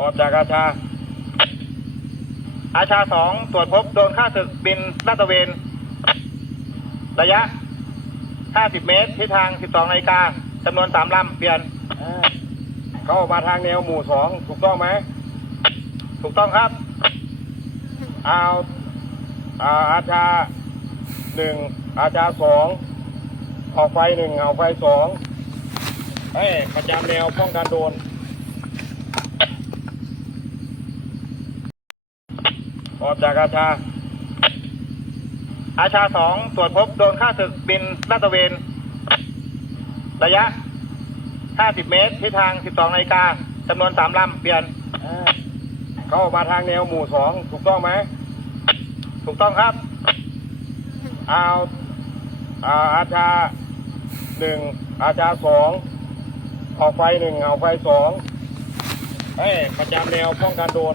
ออกจากอาชา อาชาสองตรวจพบโดนฆ่าศึกบินลาดตระเวน ระยะ 50 เมตรทิศทาง 12นาฬิกาจำนวน3ลำเปลี่ยน เข้ามาทางแนวหมู่สองถูกต้องไหม ถูกต้องครับ เอาอาอาชาหนึ่งอาชาสองออกไฟหนึ่งเอาไฟสองเฮ้ยประจำแนวป้องกันโดน ออกจากอาชา อาชาสองตรวจพบโดนฆ่าศึกบินลาดตระเวน ระยะ 50 เมตรทิศทาง 12นาฬิกาจำนวน3ลำเปลี่ยนเข้ามาทางแนวหมู่สองถูกต้องไหม ถูกต้องครับ เอาอาอาชาหนึ่งอาชาสองออกไฟหนึ่งเอาไฟสองเฮ้ยประจำแนวป้องกันโดน